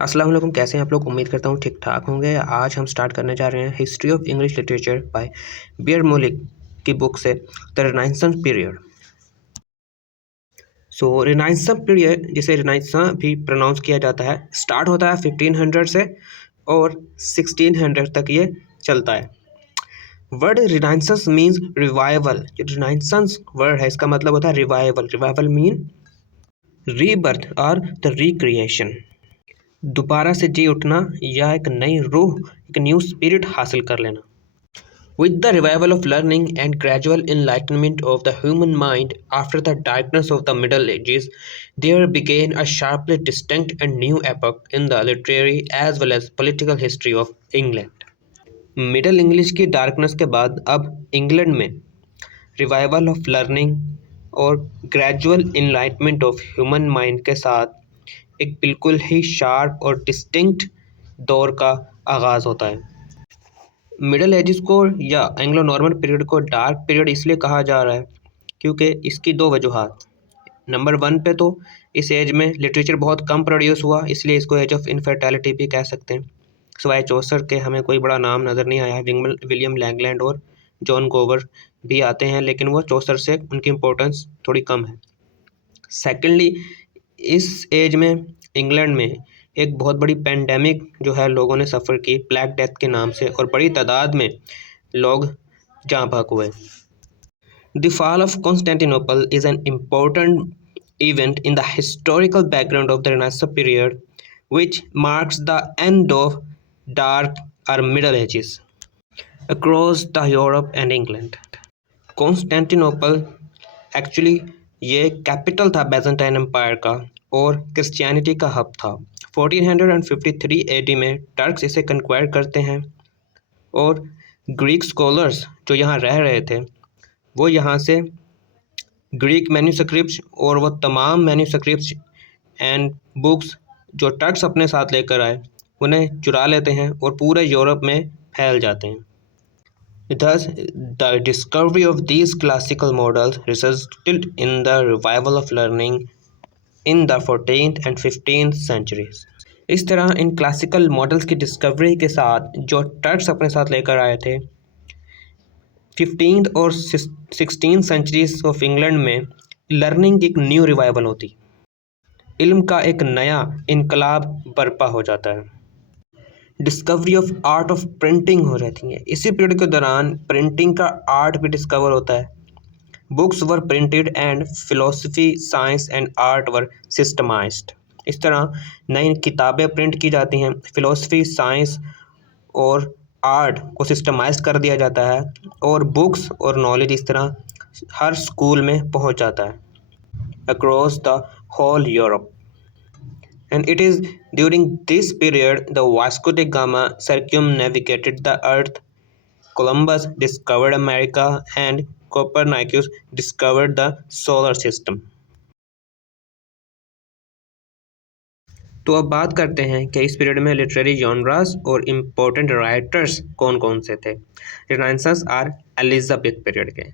अस्सलाम वालेकुम, कैसे हैं आप लोग। उम्मीद करता हूँ ठीक ठाक होंगे। आज हम स्टार्ट करने जा रहे हैं history of English literature by बियर मोलिक की बुक से the renaissance period. So renaissance period, जिसे रिनाइसेंस भी प्रोनाउंस किया जाता है, स्टार्ट होता है 1500 से और 1600 तक ये चलता है। Word renaissance means revival. जो रिनाइसेंस वर्ड है इसका मतलब होता है रिवाइवल। रिवाइवल मीन रीबर्थ और द रिक्रिएशन, दोबारा से जी उठना या एक नई रूह, एक न्यू स्पिरिट हासिल कर लेना। With the revival of learning and gradual enlightenment of the human mind after the darkness of the Middle Ages, there began a sharply distinct and new epoch in the literary as well as political history of England. Middle English की darkness के बाद अब England में revival of learning और gradual enlightenment of human mind के साथ एक बिल्कुल ही शार्प और डिस्टिंक्ट दौर का आगाज़ होता है। मिडल एजिस को या एंग्लो नॉर्मन पीरियड को डार्क पीरियड इसलिए कहा जा रहा है क्योंकि इसकी दो वजूहात। नंबर वन पे तो इस एज में लिटरेचर बहुत कम प्रोड्यूस हुआ, इसलिए इसको एज ऑफ इनफर्टैलिटी भी कह सकते हैं। सिवाय चौसर के हमें कोई बड़ा नाम नज़र नहीं आया। विलियम लैंगलैंड और जॉन गोवर भी आते हैं, लेकिन वो चौसर से उनकी इम्पोर्टेंस थोड़ी कम है। सेकेंडली, इस एज में इंग्लैंड में एक बहुत बड़ी पेंडेमिक जो है लोगों ने सफ़र की, ब्लैक डेथ के नाम से, और बड़ी तादाद में लोग जाँ भाग हुए। The fall of Constantinople is an important event in the historical background of the renaissance period which marks the end of dark or Middle Ages across the Europe and England. Constantinople actually ये capital था Byzantine empire का और Christianity का hub था। 1453 AD में Turks इसे कंक्वायर करते हैं और ग्रीक स्कॉलर्स जो यहाँ रह रहे थे वो यहाँ से ग्रीक मैन्यूस्क्रिप्ट्स और वो तमाम मैन्यूस्क्रिप्ट्स एंड बुक्स जो टर्क्स अपने साथ लेकर आए उन्हें चुरा लेते हैं और पूरे यूरोप में फैल जाते हैं। Thus, the discovery of these classical models resulted in the revival of learning in the 14th and 15th centuries. इस तरह इन क्लासिकल मॉडल्स की डिस्कवरी के साथ जो टर्क्स अपने साथ लेकर आए थे 15th और 16th सेंचुरीज ऑफ इंग्लैंड में लर्निंग की एक न्यू रिवाइवल होती, इल्म का एक नया इनकलाब बर्पा हो जाता है। Discovery of art of printing हो जाती है। इसी पीरियड के दौरान प्रिंटिंग का आर्ट भी डिस्कवर होता है। Books were printed and philosophy, science and art were systemised. इस तरह नई किताबें प्रिंट की जाती हैं, फिलोसफी, साइंस और आर्ट को सिस्टमाइज कर दिया जाता है और बुक्स और नॉलेज इस तरह हर स्कूल में पहुंच जाता है across the whole Europe. And it is during this period the Vasco da Gama circumnavigated the earth, Columbus discovered America, and Copernicus discovered the solar system. तो अब बात करते हैं कि इस पीरियड में लिटरेरी जॉनरास और इम्पोर्टेंट राइटर्स कौन कौन से थे। रिनाइसेंस और एलिजाबेथ पीरियड के।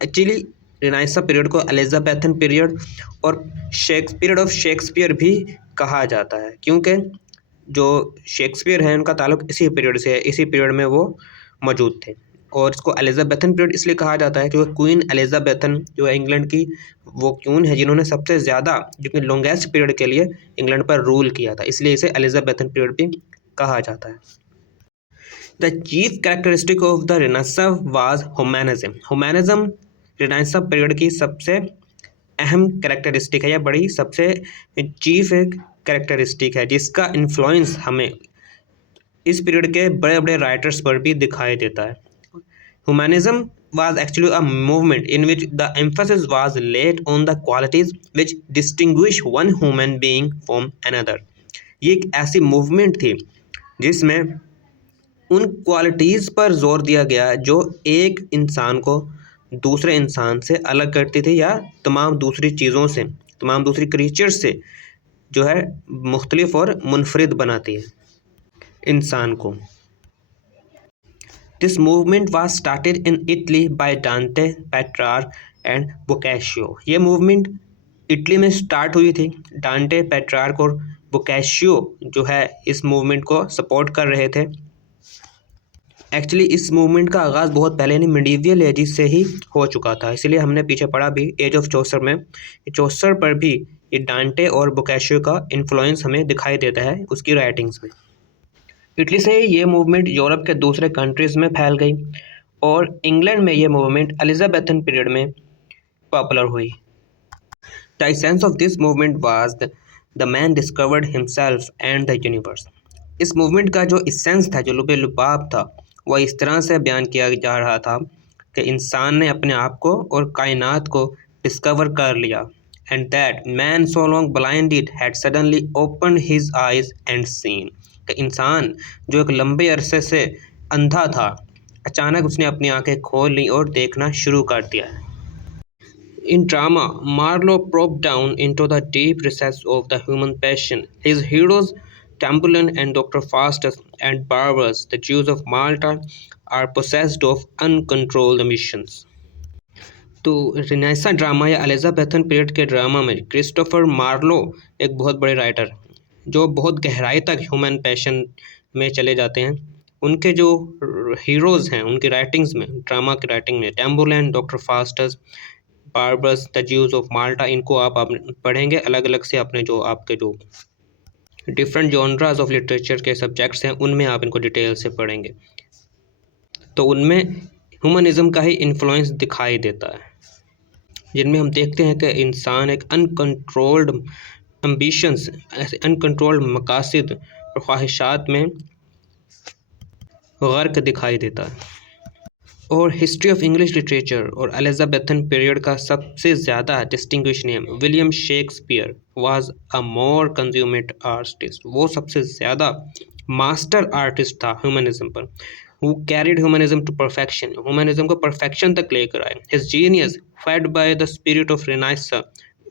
एक्चुअली रिनाइसेंस पीरियड को एलिजाबेथन पीरियड और पीरियड ऑफ शेक्सपियर भी कहा जाता है, क्योंकि जो शेक्सपियर हैं उनका ताल्लुक इसी पीरियड से है, इसी पीरियड में वो मौजूद थे। और इसको एलिजाबेथन पीरियड इसलिए कहा जाता है क्योंकि क्वीन एलिजाबेथन जो है इंग्लैंड की वो क्वीन है जिन्होंने सबसे ज़्यादा, जो कि लॉन्गेस्ट पीरियड के लिए इंग्लैंड पर रूल किया था, इसलिए इसे एलिजाबेथन पीरियड भी कहा जाता है। The chief characteristic of the renaissance was humanism. Humanism renaissance period की सबसे अहम कैरेक्टरिस्टिक है या बड़ी सबसे चीफ एक कैरेक्टरिस्टिक है, जिसका इन्फ्लुएंस हमें इस पीरियड के बड़े बड़े राइटर्स पर भी दिखाई देता है। Humanism was actually a movement in which the emphasis was laid on the qualities which distinguish one human being from another. ये एक ऐसी मूवमेंट थी जिसमें उन क्वालिटीज़ पर जोर दिया गया जो एक इंसान को दूसरे इंसान से अलग करती थी या तमाम दूसरी चीज़ों से, तमाम दूसरी क्रीचर्स से जो है मुख्तलिफ और मुनफरिद बनाती है इंसान को। This movement was started in Italy by Dante, Petrarch and Boccaccio. ये मूवमेंट इटली में स्टार्ट हुई थी डांटे, पेट्रार्क और बोकाशियो जो है इस मूवमेंट को सपोर्ट कर रहे थे। एक्चुअली इस मूवमेंट का आगाज़ बहुत पहले यानी मिडीवियल एजिस से ही हो चुका था, इसलिए हमने पीछे पढ़ा भी एज ऑफ चौसर में। चौसर पर भी ये डांटे और बोकाशियो का इन्फ्लुएंस हमें दिखाई देता है उसकी राइटिंग्स में। इटली से ये मूवमेंट यूरोप के दूसरे कंट्रीज़ में फैल गई और इंग्लैंड में ये मूवमेंट एलिजाबेथन पीरियड में पॉपुलर हुई। The essence of this movement was the man discovered himself and the universe. इस मूवमेंट का जो एसेंस था, जो लुबे-लुबाब था, वह इस तरह से बयान किया जा रहा था कि इंसान ने अपने आप को और कायनात को डिस्कवर कर लिया, and that man so long blinded had suddenly opened his eyes and seen. कि इंसान जो एक लंबे अरसे से अंधा था, अचानक उसने अपनी आंखें खोल ली और देखना शुरू कर दिया। In drama, Marlowe probed down into the deep recesses of the human passion. His heroes, Tamburlaine and Dr. Faustus and Barbers, the Jews of Malta, are possessed of uncontrolled ambitions. तो रिनाइसा ड्रामा या Elizabethan period के drama में Christopher Marlowe एक बहुत बड़े writer जो बहुत गहराई तक ह्यूमन पैशन में चले जाते हैं। उनके जो हीरोज़ हैं उनकी राइटिंग्स में, ड्रामा की राइटिंग में, Tamburlaine, Doctor Faustus, Barabas, the Jews of Malta, इनको आप पढ़ेंगे अलग अलग से। अपने जो आपके जो डिफरेंट जॉनराज ऑफ लिटरेचर के सब्जेक्ट्स हैं उनमें आप इनको डिटेल से पढ़ेंगे, तो उनमें ह्यूमनिज़म का ही इन्फ्लुएंस दिखाई देता है, जिनमें हम देखते हैं कि इंसान एक अनकंट्रोल्ड एम्बिशंस, ऐसे अनकंट्रोल्ड मकासद और ख्वाहिशात में गर्क दिखाई देता है। और हिस्ट्री ऑफ इंग्लिश लिटरेचर और एलिजाबेथन पीरियड का सबसे ज़्यादा distinguish name William Shakespeare was a more consummate artist. वो सबसे ज़्यादा मास्टर आर्टिस्ट था ह्यूमनिज़म पर। Who carried humanism to perfection, humanism को परफेक्शन तक लेकर आए। His genius fed by the spirit of renaissance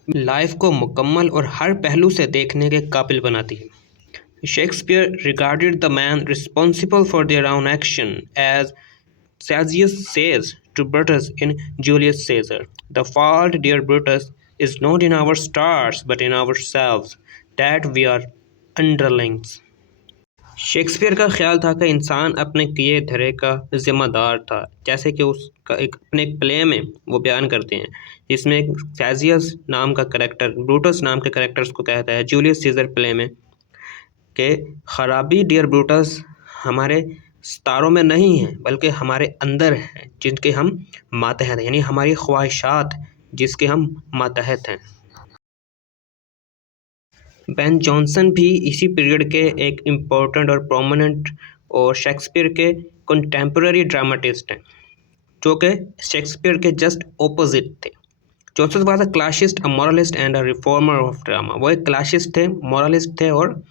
life को मुकम्मल और हर पहलू से देखने के काबिल बनाती है। Shakespeare regarded the man responsible for their own action as Cassius says to Brutus in Julius Caesar, "The fault, dear Brutus, is not in our stars but in ourselves, that we are underlings." Shakespeare का ख्याल था कि इंसान अपने किए धरे का जिम्मेदार था, जैसे कि उसका अपने एक प्ले में वो बयान करते हैं, जिसमें कैसियस नाम का कैरेक्टर ब्रूटस नाम के कैरेक्टर्स को कहता है जूलियस सीजर प्ले में कि खराबी डियर ब्रूटस हमारे सितारों में नहीं है बल्कि हमारे अंदर है, जिनके हम मातहत हैं, यानी हमारी ख्वाहिशात जिसके हम मातहत हैं। बेन जॉनसन भी इसी पीरियड के एक इम्पोर्टेंट और प्रोमिनेंट और शेक्सपियर के कंटेम्प्रेरी ड्रामाटिस्ट हैं, जो कि शेक्सपियर के जस्ट ऑपोजिट थे। Johnson was a classist, a moralist and a reformer of drama. वो एक क्लासिस्ट थे, मॉरलिस्ट थे और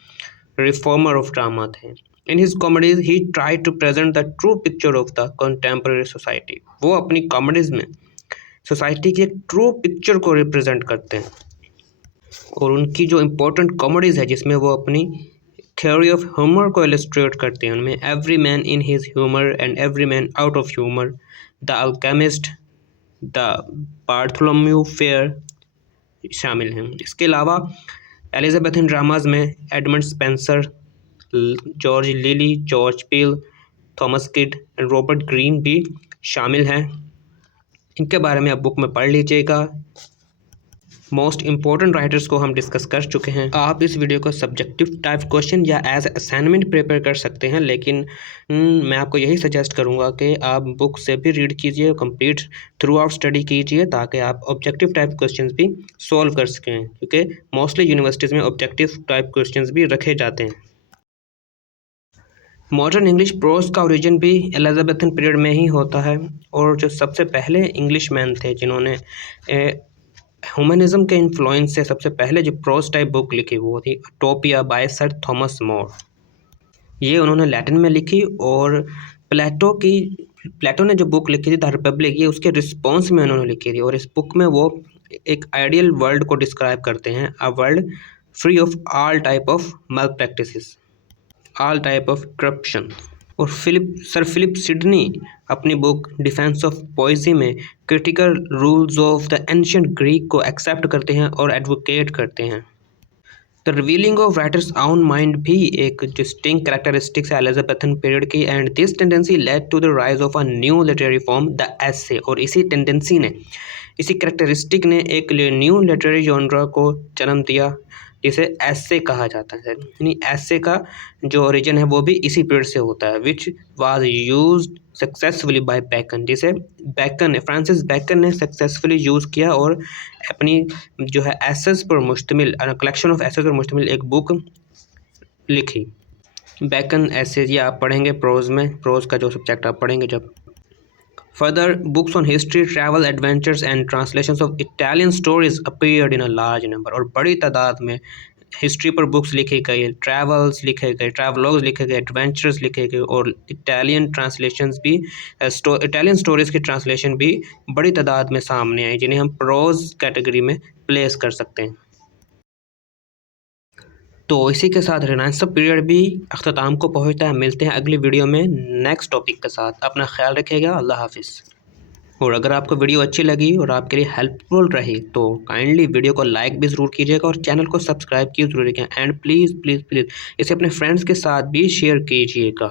रिफॉर्मर ऑफ ड्रामा थे। In his comedies, he tried to present the true picture of the contemporary society. वो अपनी comedies में society की एक ट्रू पिक्चर को रिप्रेजेंट करते हैं, और उनकी जो इम्पोर्टेंट कॉमेडीज़ है जिसमें वो अपनी थ्योरी ऑफ ह्यूमर को इलस्ट्रेट करते हैं, उनमें every man in his humour and every man out of humour, the alchemist, the Bartholomew fair शामिल हैं। इसके अलावा एलिजाबेथन ड्रामाज में Edmund Spenser, George lily, George Peele, Thomas kid, Robert Greene भी शामिल हैं। इनके बारे में आप बुक में पढ़ लीजिएगा। मोस्ट इम्पोर्टेंट राइटर्स को हम डिस्कस कर चुके हैं। आप इस वीडियो को सब्जेक्टिव टाइप क्वेश्चन या एज असाइनमेंट प्रिपेयर कर सकते हैं, लेकिन मैं आपको यही सजेस्ट करूंगा कि आप बुक से भी रीड कीजिए, कंप्लीट थ्रू आउट स्टडी कीजिए, ताकि आप ऑब्जेक्टिव टाइप क्वेश्चंस भी सॉल्व कर सकें, क्योंकि मोस्टली यूनिवर्सिटीज़ में ऑब्जेक्टिव टाइप क्वेश्चंस भी रखे जाते हैं। मॉडर्न इंग्लिश प्रोज का ओरिजिन भी एलिजाबेथन पीरियड में ही होता है, और जो सबसे पहले इंग्लिश मैन थे जिन्होंने ह्यूमनिज़म के इन्फ्लुएंस से सबसे पहले जो प्रोज टाइप बुक लिखी वो थी टोपिया बाय सर थॉमस मोर। ये उन्होंने लैटिन में लिखी, और प्लेटो ने जो बुक लिखी थी द रिपब्लिक, ये उसके रिस्पॉन्स में उन्होंने लिखी थी, और इस बुक में वो एक आइडियल वर्ल्ड को डिस्क्राइब करते हैं, a world free of all type of malpractices, all type of corruption. और सर फिलिप सिडनी अपनी बुक डिफेंस ऑफ पोइजी में critical rules of the ancient Greek को एक्सेप्ट करते हैं और एडवोकेट करते हैं। The revealing of writers own mind भी एक डिस्टिंक्ट कैरेक्टरिस्टिक्स है एलिजाबेथन पीरियड की, and this tendency led to the rise of a new literary form the essay. और इसी टेंडेंसी ने, इसी कैरेक्टरिस्टिक ने एक न्यू लिटरेरी जॉनरा को जन्म दिया जिसे एसे कहा जाता है। यानी एसे का जो ओरिजिन है वो भी इसी पीरियड से होता है, which was used successfully by Bacon, जिसे बैकन ने, फ्रांसिस बैकन ने सक्सेसफुली यूज़ किया और अपनी जो है एसेस पर मुश्तमिल, कलेक्शन ऑफ एसेस पर मुश्तमिल एक बुक लिखी। बैकन एसेज ये आप पढ़ेंगे प्रोज में, प्रोज का जो सब्जेक्ट आप पढ़ेंगे जब। Further, books on history, travel, adventures and translations of Italian stories appeared in a large number। और बड़ी तादाद में हिस्ट्री पर बुक्स लिखी गई, ट्रैवल्स लिखे गए, ट्रैवलॉग्स लिखे गए, एडवेंचर्स लिखे गए, और इटालियन ट्रांसलेशंस भी, इटालियन स्टोरीज़ की ट्रांसलेशन भी बड़ी तादाद में सामने आई, जिन्हें हम प्रोज कैटेगरी में प्लेस कर सकते हैं। तो इसी के साथ रेनेसां पीरियड भी अख्ताम को पहुंचता है। मिलते हैं अगली वीडियो में नेक्स्ट टॉपिक के साथ। अपना ख्याल रखिएगा। अल्लाह हाफिज़। और अगर आपको वीडियो अच्छी लगी और आपके लिए हेल्पफुल रही तो काइंडली वीडियो को लाइक भी ज़रूर कीजिएगा और चैनल को सब्सक्राइब की ज़रूर रखें। एंड प्लीज़ प्लीज़ प्लीज़ इसे अपने फ्रेंड्स के साथ भी शेयर कीजिएगा।